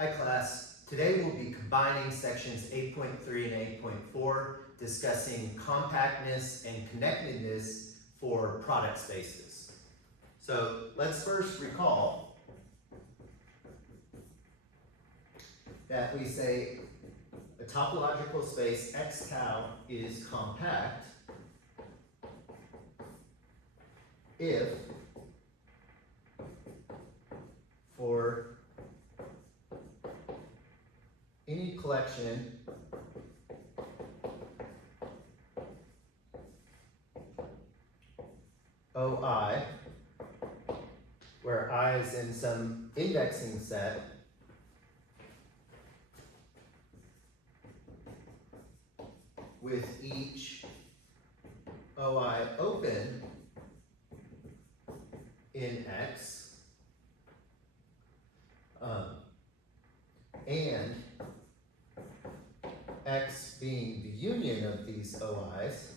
Hi class, today we'll be combining sections 8.3 and 8.4, discussing compactness and connectedness for product spaces. So let's first recall that we say a topological space x tau is compact if for any collection OI, where I is in some indexing set, with each OI open in X, and X being the union of these OIs,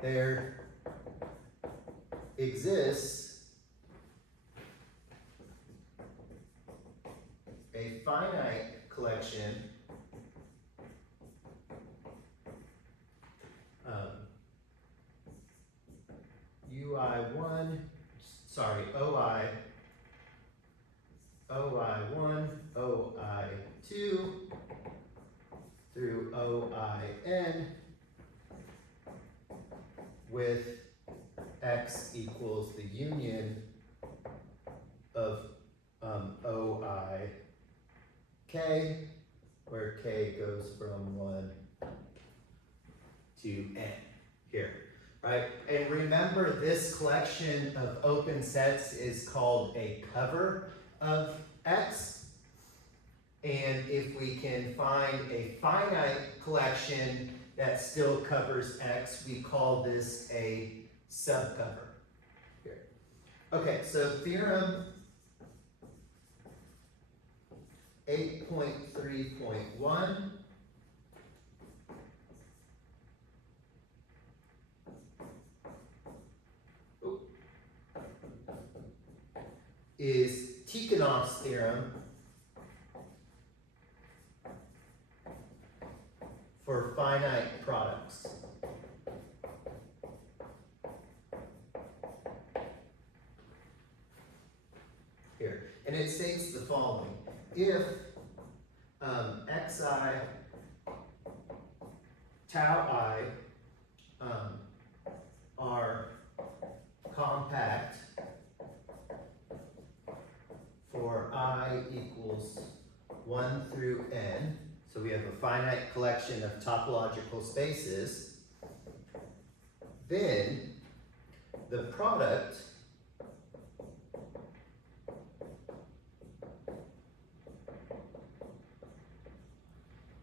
there exists a finite collection OI1, OI2 through OIN with X equals the union of OIK, where K goes from 1 to N here, right? And remember, this collection of open sets is called a cover of X. And if we can find a finite collection that still covers X, we call this a subcover here. Okay, so theorem 8.3.1 is Tychonoff's theorem for finite products. Here, and it states the following: if xi tau I are compact for I equals 1 through n, so we have a finite collection of topological spaces, then the product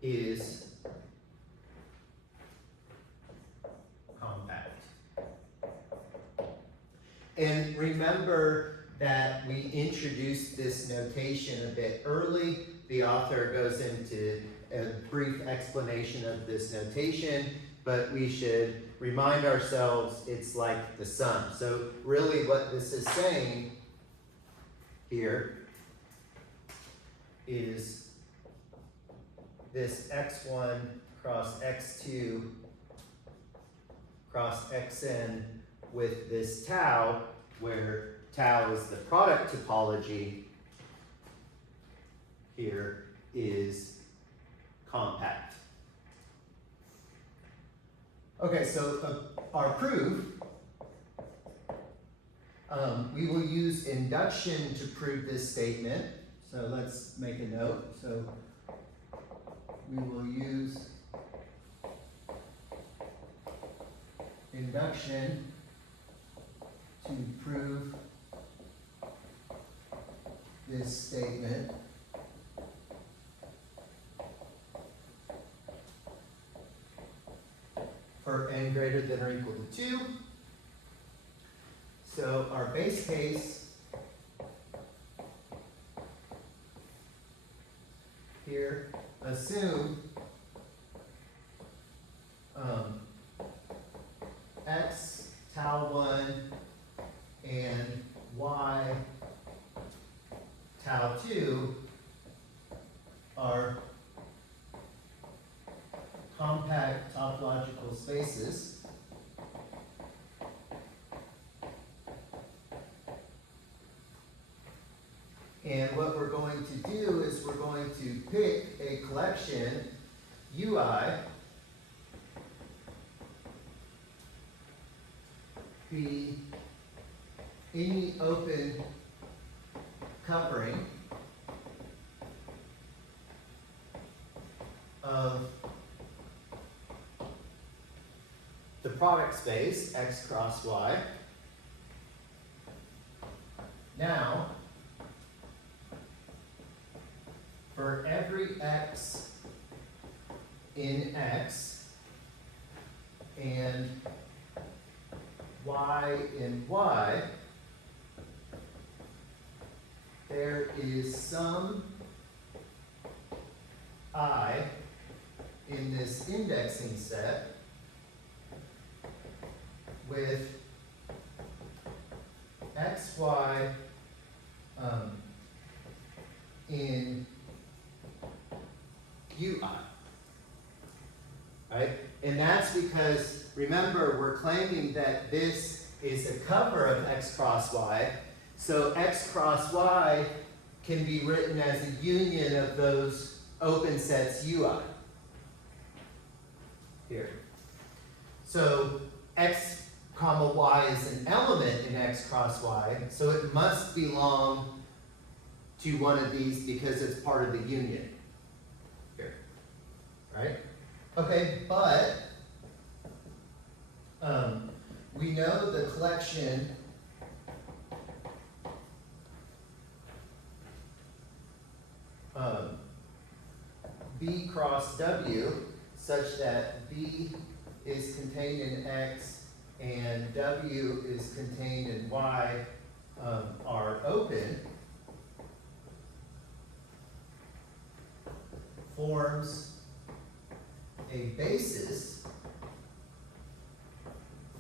is compact. And remember that we introduced this notation a bit early. The author goes into a brief explanation of this notation, but we should remind ourselves it's like the sum. So really what this is saying here is this x1 cross x2 cross xn with this tau, where tau is the product topology, here is compact. Okay, so our proof, we will use induction to prove this statement. So let's make a note. So we will use induction to prove this statement. For n greater than or equal to 2. So our base case here, assume x tau 1 and y tau 2 are compact topological spaces. And what we're going to do is we're going to pick a collection UI be any open covering of the product space x cross y. Now, for every x in X and y in Y, there is some I in this indexing set with xy in UI, right? And that's because, remember, we're claiming that this is a cover of x cross y, so x cross y can be written as a union of those open sets UI. Here. So x comma y is an element in x cross y, so it must belong to one of these because it's part of the union. Here. Right? Okay, but we know the collection B cross W such that B is contained in X and W is contained in Y are open, forms a basis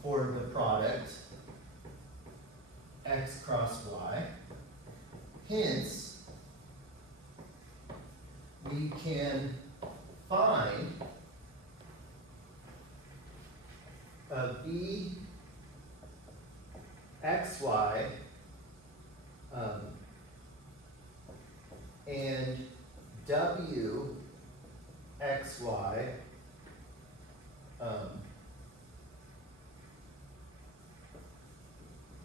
for the product x cross y. Hence, we can find a B xy and W xy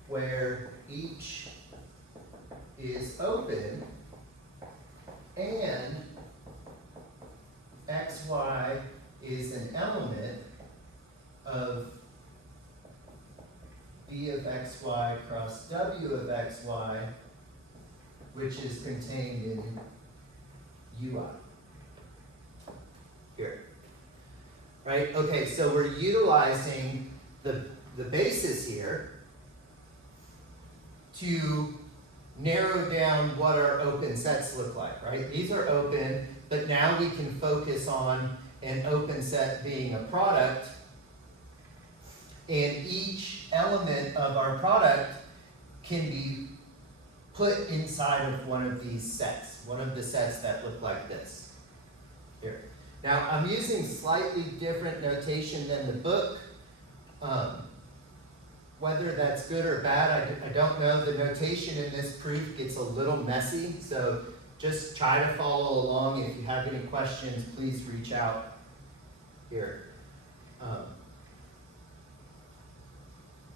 where each is open and xy is an element of B of xy cross W of xy, which is contained in UI. Here. Right? Okay, so we're utilizing the basis here to narrow down what our open sets look like, right? These are open, but now we can focus on an open set being a product, and each element of our product can be put inside of one of these sets, one of the sets that look like this. Here. Now, I'm using slightly different notation than the book. Whether that's good or bad, I don't know. The notation in this proof gets a little messy, so just try to follow along. If you have any questions, please reach out here.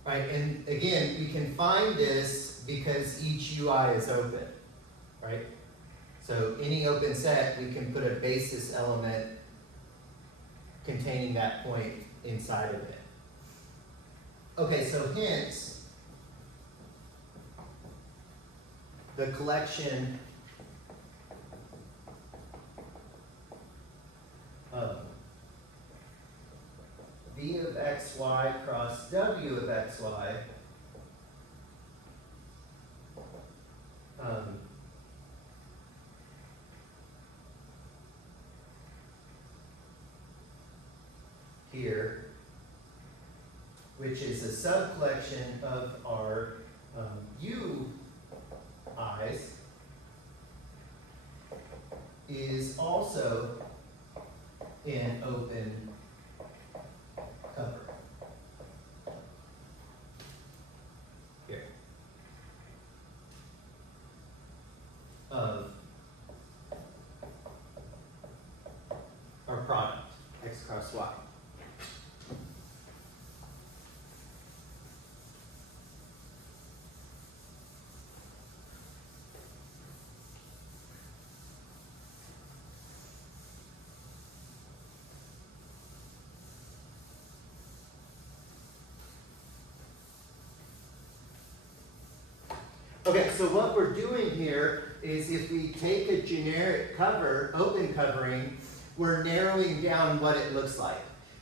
Right, and again, we can find this because each UI is open, right? So any open set, we can put a basis element containing that point inside of it. Okay, so hence, the collection of V of xy cross W of xy here, which is a subcollection of our U in open cover. Here. Of our product, x cross y. Okay, so what we're doing here is if we take a generic cover, open covering, we're narrowing down what it looks like.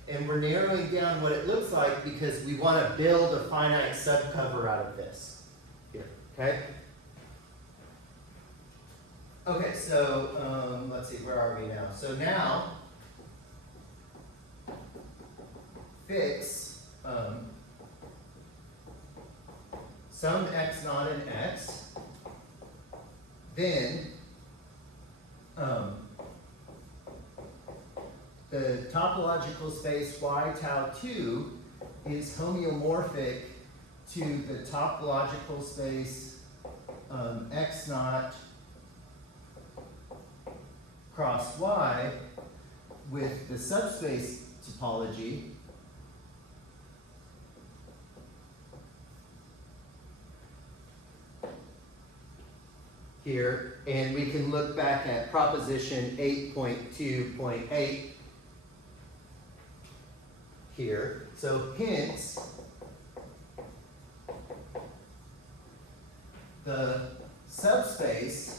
And we're narrowing down what it looks like because we want to build a finite subcover out of this. Here, okay? Okay, so let's see, where are we now? So now, fix some x naught in x, then the topological space y tau 2 is homeomorphic to the topological space x naught cross y with the subspace topology here, and we can look back at proposition 8.2.8 here. So hence, the subspace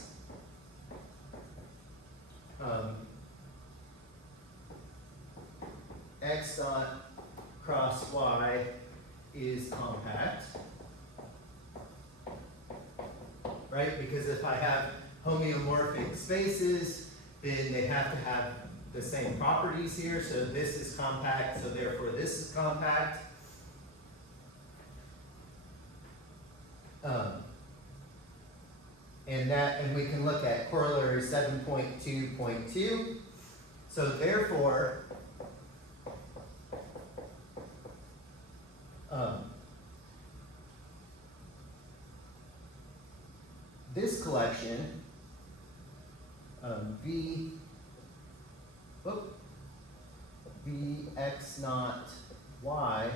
x dot cross y is compact. Right? Because if I have homeomorphic spaces, then they have to have the same properties here. So this is compact, so therefore this is compact. And we can look at corollary 7.2.2. So therefore, this collection, V x naught y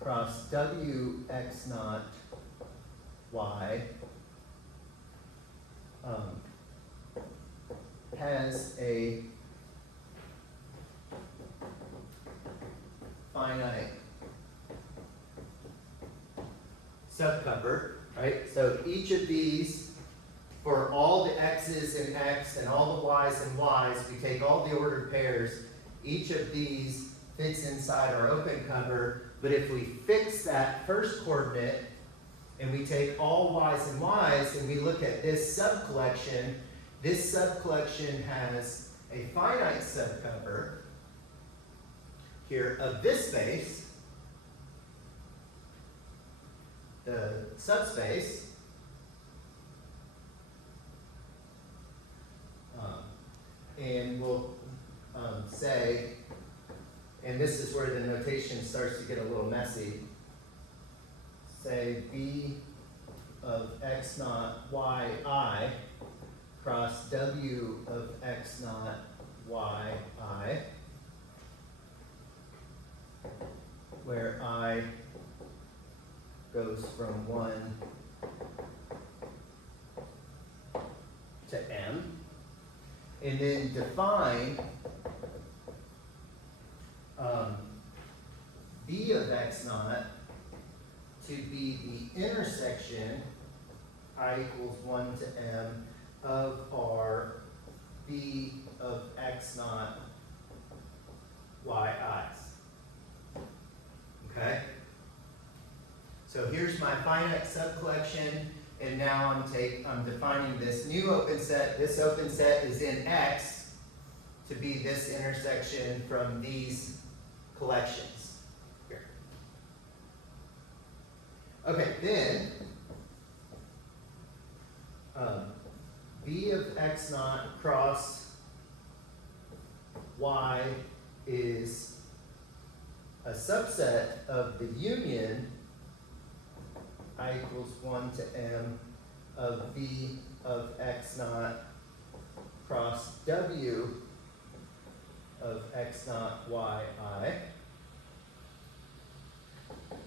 cross W x naught y has a finite subcover, right? So each of these, for all the x's in x and all the y's in y's, we take all the ordered pairs, each of these fits inside our open cover, but if we fix that first coordinate and we take all y's and y's and we look at this subcollection has a finite subcover here of this space, the subspace, and we'll say, and this is where the notation starts to get a little messy, say B of x naught y I cross W of x naught y I, where I goes from 1 to m, and then define B of x naught to be the intersection I equals 1 to m of our B of x naught y i's. Okay? So here's my finite subcollection, and now I'm defining this new open set. This open set is in X to be this intersection from these collections here. Okay, then B of x naught cross y is a subset of the union I equals 1 to m of v of x naught cross w of x naught y I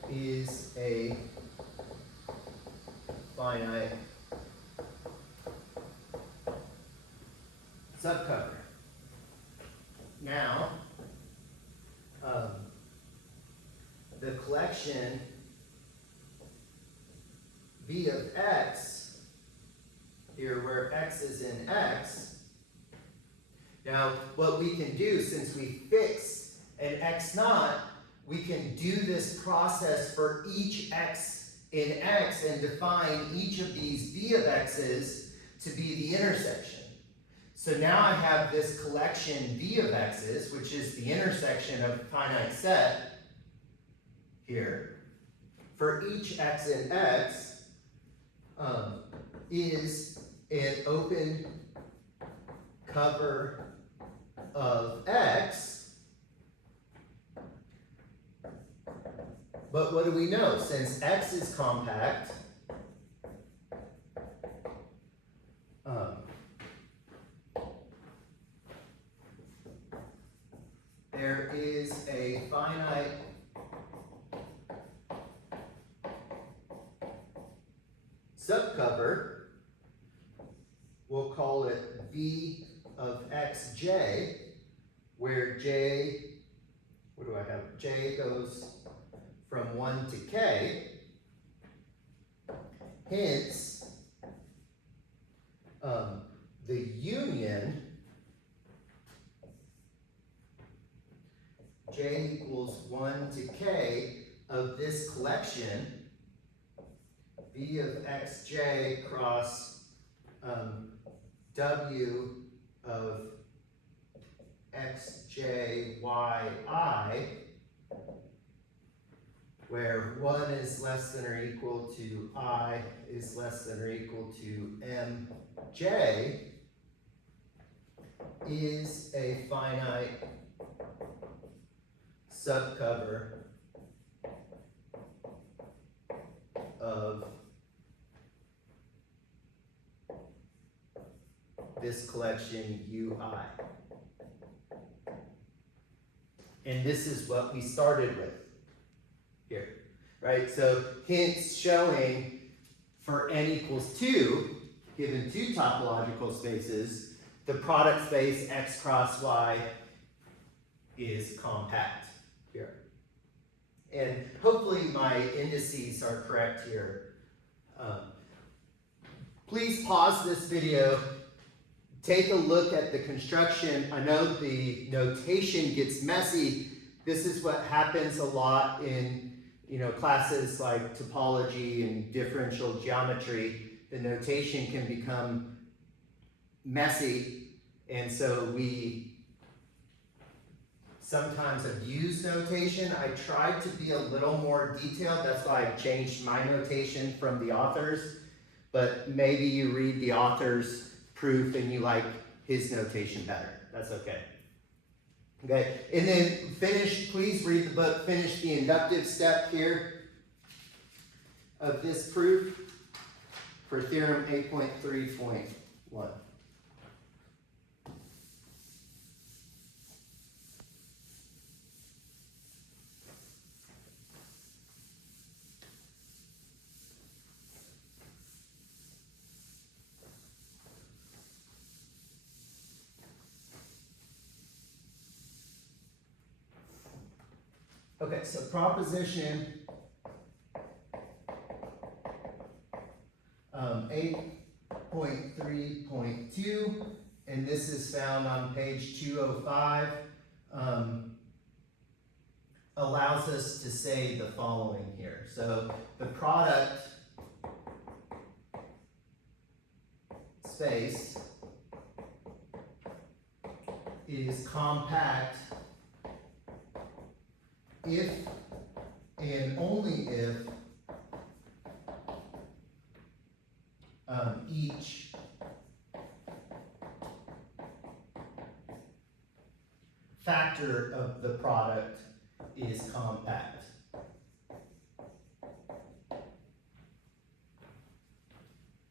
is a finite subcover. Now, the collection v of x, here where x is in x, now what we can do, since we fixed an x naught, we can do this process for each x in x and define each of these v of x's to be the intersection. So now I have this collection v of x's, which is the intersection of a finite set here. For each x in x is an open cover of x. But what do we know? Since x is compact, there is a finite subcover. We'll call it v of xj, where j, what do I have? J goes from 1 to k. Hence, the union j equals 1 to k of this collection v of xj cross w of xj yi, where 1 is less than or equal to I is less than or equal to mj, is a finite subcover of this collection UI. And this is what we started with here, right? So hence showing for n equals 2, given two topological spaces, the product space x cross y is compact here. And hopefully my indices are correct here. Please pause this video, take a look at the construction. I know the notation gets messy. This is what happens a lot in classes like topology and differential geometry. The notation can become messy, and so we sometimes abuse notation. I tried to be a little more detailed. That's why I changed my notation from the author's, but maybe you read the author's proof and you like his notation better. That's okay. Okay, and then please read the book, finish the inductive step here of this proof for Theorem 8.3.1. Okay, so proposition 8.3.2, and this is found on page 205, allows us to say the following here. So the product space is compact if and only if factor of the product is compact.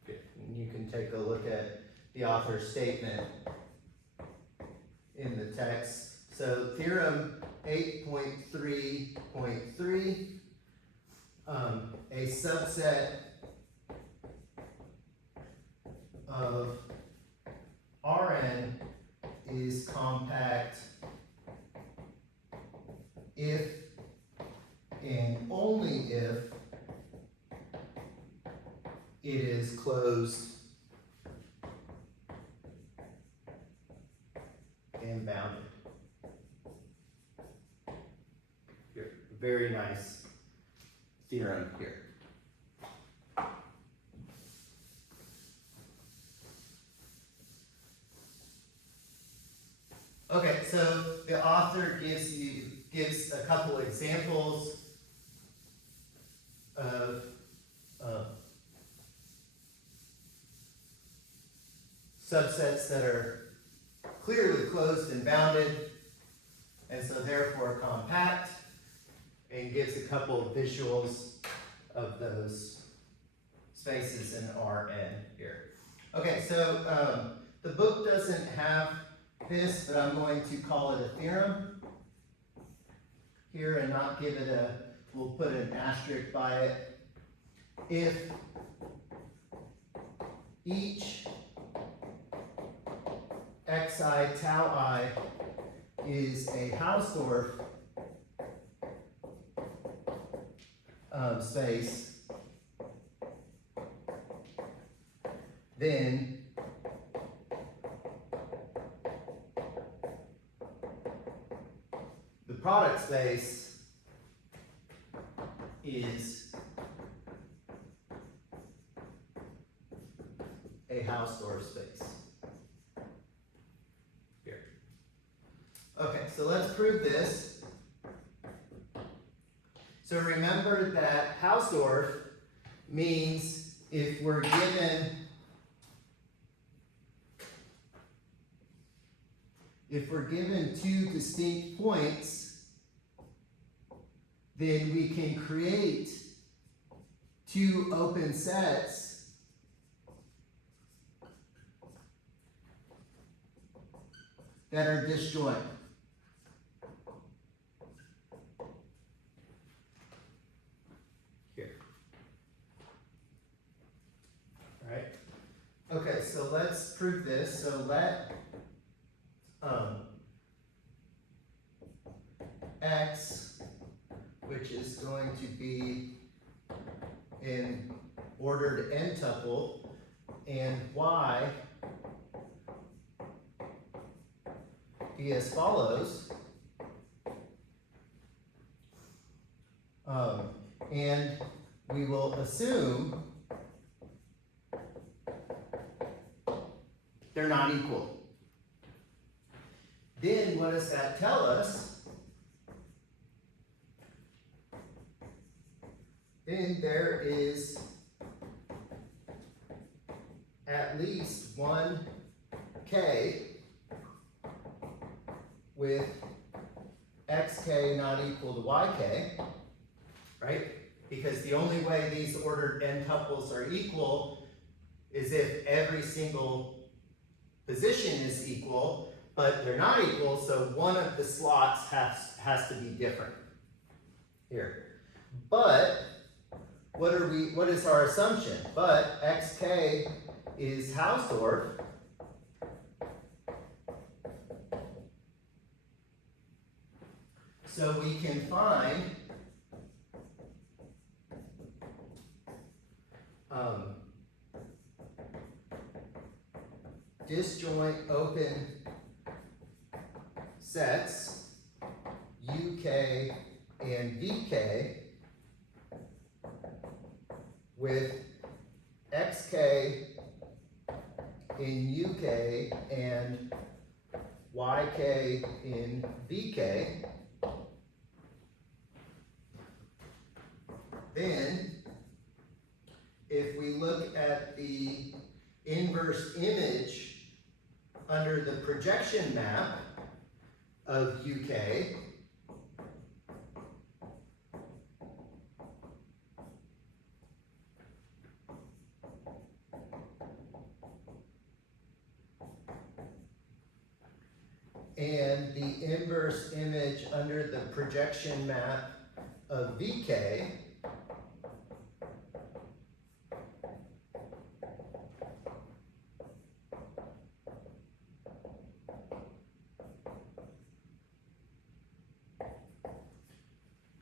And you can take a look at the author's statement in the text. So theorem 8.3.3, a subset of Rn is compact if and only if it is closed and bounded. Here, very nice theorem here. Okay, so the author gives a couple examples of subsets that are clearly closed and bounded, and so therefore compact, and gives a couple of visuals of those spaces in Rn here. Okay, so the book doesn't have this, but I'm going to call it a theorem here and not give it we'll put an asterisk by it. If each xi tau I is a Hausdorff space, then the product space is a Hausdorff space. Here. Okay, so let's prove this. So remember that Hausdorff means if we're given two distinct points, then we can create two open sets that are disjoint. Here. All right. Okay, so let's prove this. So let x, which is going to be an ordered n-tuple, and y be as follows. And we will assume they're not equal. Then what does that tell us? Then there is at least one k with xk not equal to yk, right? Because the only way these ordered n-tuples are equal is if every single position is equal, but they're not equal, so one of the slots has to be different here. But what is our assumption? But xk is Hausdorff, so we can find disjoint open sets uk and vk with xk in uk and yk in vk. Then, if we look at the inverse image under the projection map, of UK and the inverse image under the projection map of VK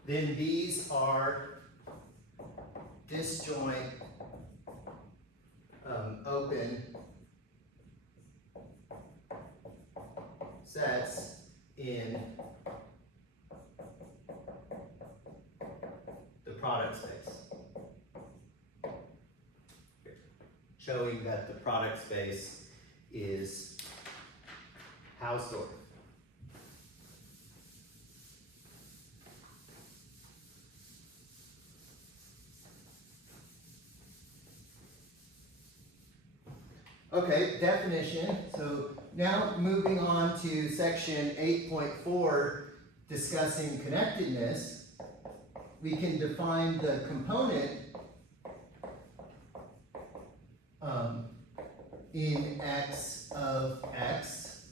then these are disjoint open sets in the product space, showing that the product space is Hausdorff. Okay, definition. So now moving on to section 8.4, discussing connectedness, we can define the component in X of X,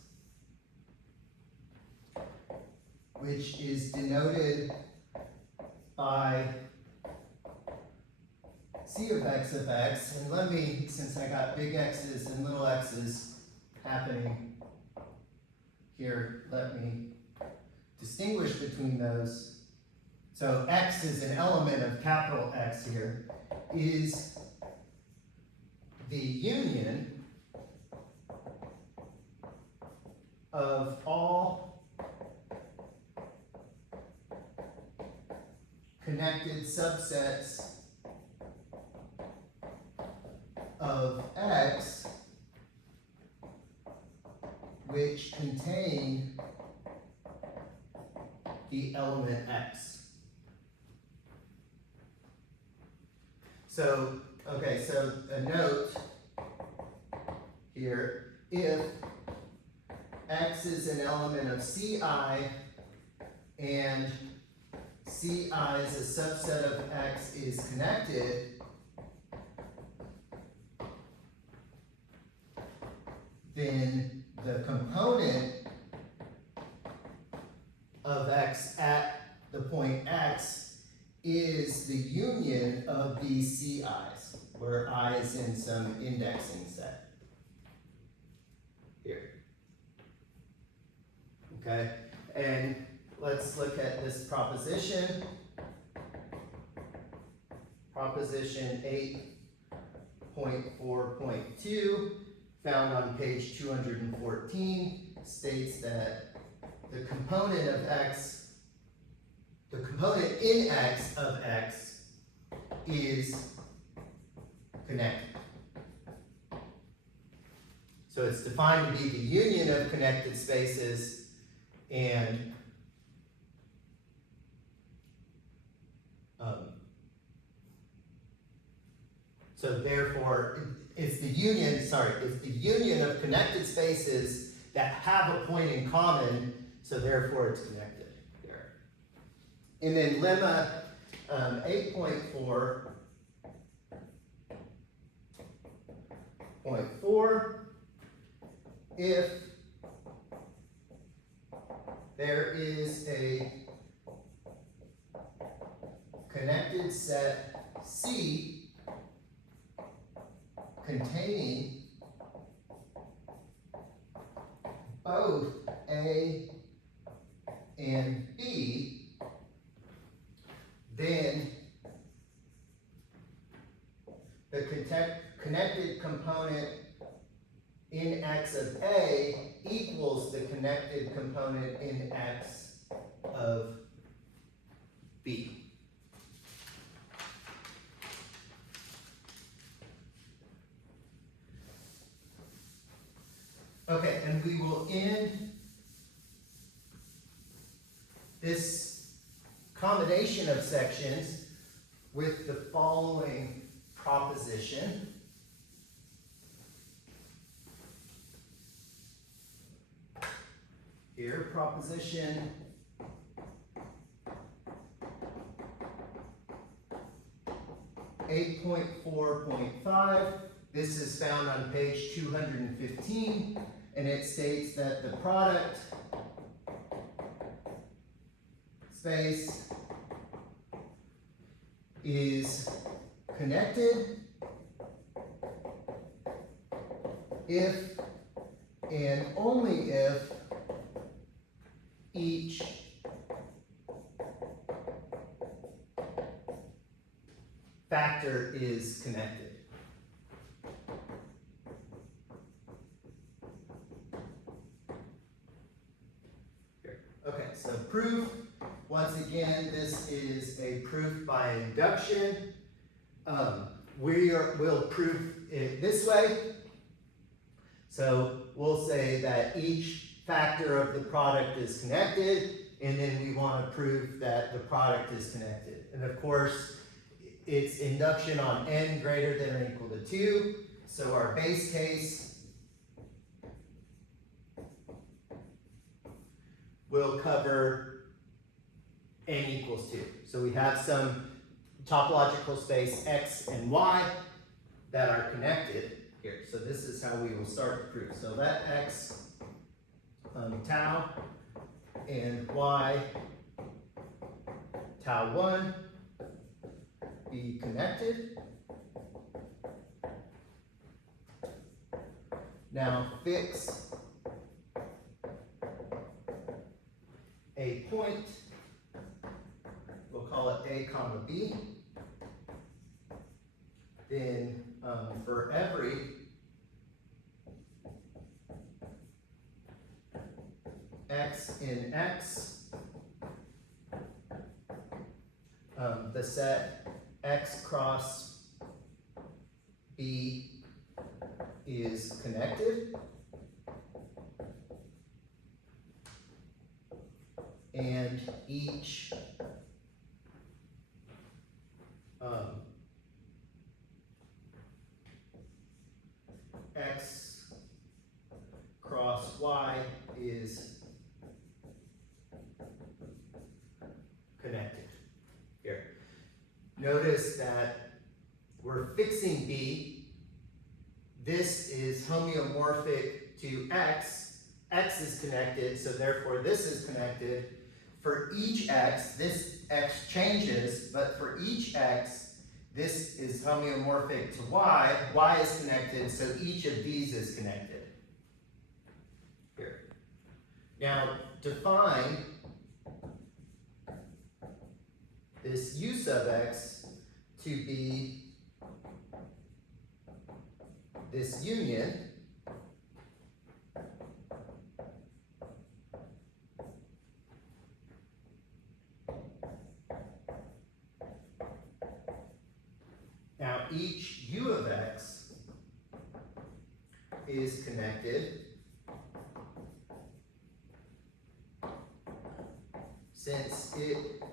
which is denoted by C of X of X, and let me, since I got big X's and little x's happening here, let me distinguish between those. So X is an element of capital X here, is the union of all connected subsets of X which contain the element X. So, okay, so a note here, if X is an element of Ci and Ci as a subset of X is connected, then the component of X at the point X is the union of these Ci's, where I is in some indexing set. Here. Okay, and let's look at this proposition. Proposition 8.4.2, found on page 214, states that the component of X, the component in X of X is connected. So it's defined to be the union of connected spaces, and so therefore it's the union, it's the union of connected spaces that have a point in common, so therefore it's connected there. And then lemma 8.4.4, if there is a connected set C containing both A and B, then the connected component in X of A equals the connected component in X of B. Okay, and we will end this combination of sections with the following proposition. here, proposition (8.4.5). This is found on page 215, and it states that the product space is connected if and only if each factor is connected. Here. Okay, so proof. Once again, this is a proof by induction. We'll prove it this way. So we'll say that each factor of the product is connected, and then we want to prove that the product is connected. And of course, it's induction on n greater than or equal to 2. So our base case will cover n equals 2. So we have some topological space x and y that are connected here. So this is how we will start the proof. So let x tau and y tau 1 be connected. Now fix a point. We'll call it A comma B. Then for every x in x, the set x cross B is connected. And each x cross y is connected. Here. Notice that we're fixing B. This is homeomorphic to x. X is connected, so therefore this is connected. For each x, this x changes, but for each x, this is homeomorphic to y. Y is connected, so each of these is connected. Here. Now, define this u sub x to be this union Now each u of x is connected since it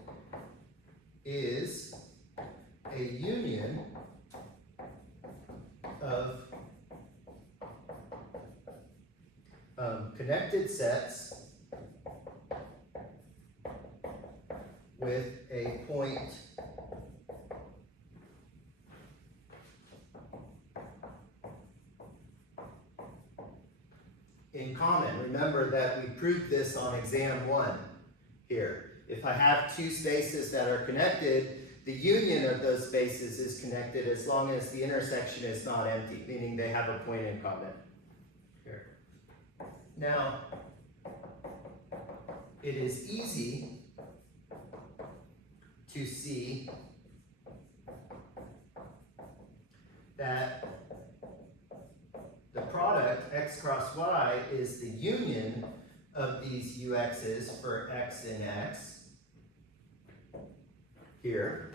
is a union of connected sets with a point in common. Remember that we proved this on exam 1 here. If I have two spaces that are connected, the union of those spaces is connected as long as the intersection is not empty, meaning they have a point in common. Here. Now, it is easy to see that the product x cross y is the union of these ux's for x in x here.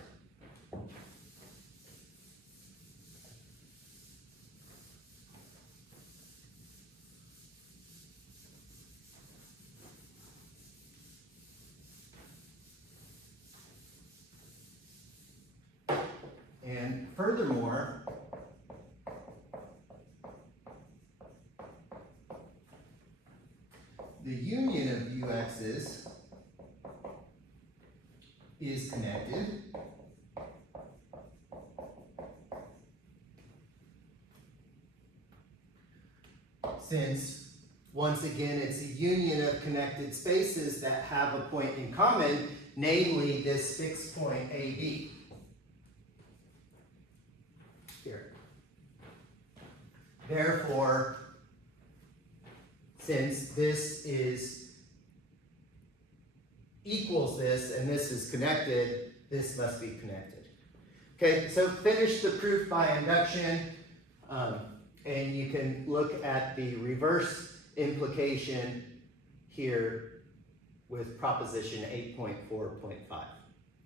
And furthermore, the union of ux's is connected since, once again, it's a union of connected spaces that have a point in common, namely this fixed point AB. Here. Therefore, since this is equals this and this is connected, this must be connected. Okay, so finish the proof by induction, and you can look at the reverse implication here with proposition 8.4.5.